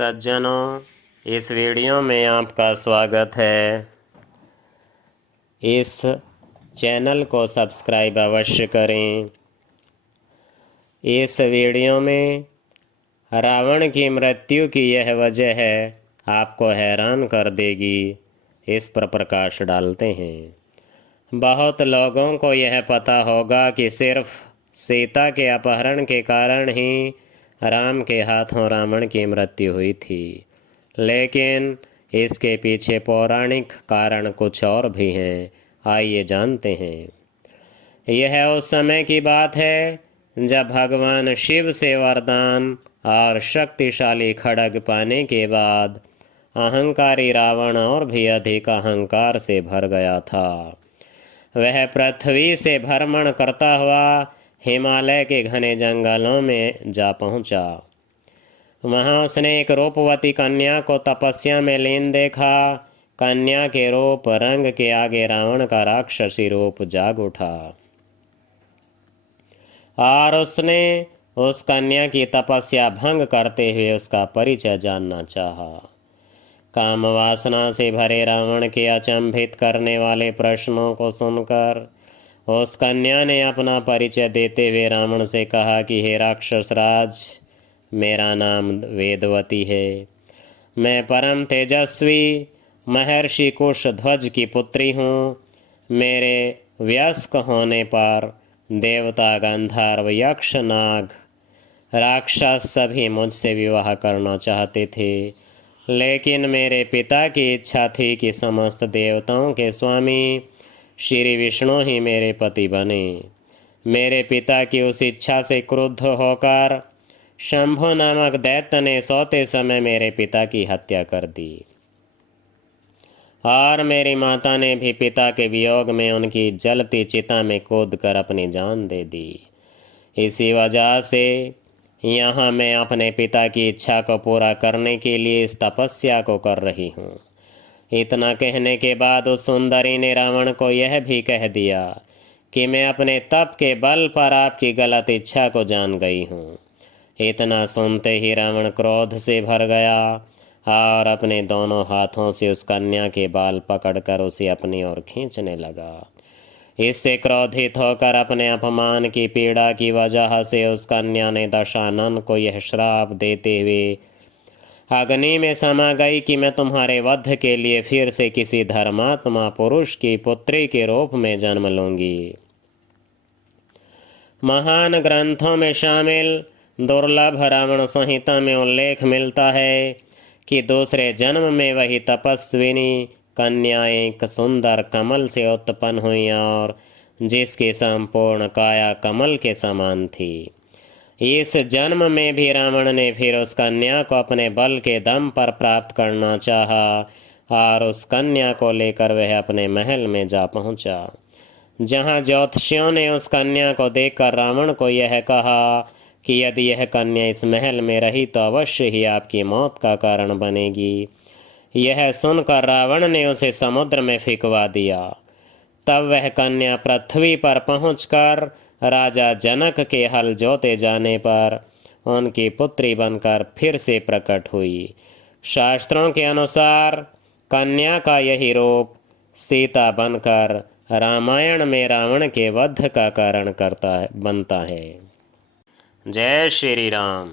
सज्जनों, इस वीडियो में आपका स्वागत है। इस चैनल को सब्सक्राइब अवश्य करें। इस वीडियो में रावण की मृत्यु की यह वजह है आपको हैरान कर देगी, इस पर प्रकाश डालते हैं। बहुत लोगों को यह पता होगा कि सिर्फ सीता के अपहरण के कारण ही राम के हाथों रावण की मृत्यु हुई थी, लेकिन इसके पीछे पौराणिक कारण कुछ और भी हैं। आइए जानते हैं। यह उस समय की बात है जब भगवान शिव से वरदान और शक्तिशाली खड्ग पाने के बाद अहंकारी रावण और भी अधिक अहंकार से भर गया था। वह पृथ्वी से भ्रमण करता हुआ हिमालय के घने जंगलों में जा पहुंचा। वहां उसने एक रूपवती कन्या को तपस्या में लीन देखा। कन्या के रूप रंग के आगे रावण का राक्षसी रूप जाग उठा और उसने उस कन्या की तपस्या भंग करते हुए उसका परिचय जानना चाहा। काम वासना से भरे रावण के अचंभित करने वाले प्रश्नों को सुनकर उस कन्या ने अपना परिचय देते हुए रावण से कहा कि हे राक्षस राज, मेरा नाम वेदवती है। मैं परम तेजस्वी महर्षि कुशध्वज की पुत्री हूँ। मेरे वयस्क होने पर देवता, गंधर्व, यक्ष, नाग, राक्षस सभी मुझसे विवाह करना चाहते थे, लेकिन मेरे पिता की इच्छा थी कि समस्त देवताओं के स्वामी श्री विष्णु ही मेरे पति बने। मेरे पिता की उस इच्छा से क्रुद्ध होकर शंभु नामक दैत्य ने सोते समय मेरे पिता की हत्या कर दी और मेरी माता ने भी पिता के वियोग में उनकी जलती चिता में कूदकर अपनी जान दे दी। इसी वजह से यहाँ मैं अपने पिता की इच्छा को पूरा करने के लिए इस तपस्या को कर रही हूँ। इतना कहने के बाद उस सुंदरी ने रावण को यह भी कह दिया कि मैं अपने तप के बल पर आपकी गलत इच्छा को जान गई हूँ। इतना सुनते ही रावण क्रोध से भर गया और अपने दोनों हाथों से उस कन्या के बाल पकड़कर उसे अपनी ओर खींचने लगा। इससे क्रोधित होकर अपने अपमान की पीड़ा की वजह से उस कन्या ने दशानन को यह श्राप देते हुए अग्नि में समा गई कि मैं तुम्हारे वध के लिए फिर से किसी धर्मात्मा पुरुष की पुत्री के रूप में जन्म लूंगी। महान ग्रंथों में शामिल दुर्लभ रावण संहिता में उल्लेख मिलता है कि दूसरे जन्म में वही तपस्विनी कन्या एक सुंदर कमल से उत्पन्न हुई और जिसकी संपूर्ण काया कमल के समान थी। इस जन्म में भी रावण ने फिर उस कन्या को अपने बल के दम पर प्राप्त करना चाहा और उस कन्या को लेकर वह अपने महल में जा पहुंचा, जहां ज्योतिषियों ने उस कन्या को देखकर रावण को यह कहा कि यदि यह कन्या इस महल में रही तो अवश्य ही आपकी मौत का कारण बनेगी। यह सुनकर रावण ने उसे समुद्र में फेंकवा दिया। तब वह कन्या पृथ्वी पर पहुंचकर राजा जनक के हल जोते जाने पर उनकी पुत्री बनकर फिर से प्रकट हुई। शास्त्रों के अनुसार कन्या का यही रूप सीता बनकर रामायण में रावण के वध का कारण बनता है। जय श्री राम।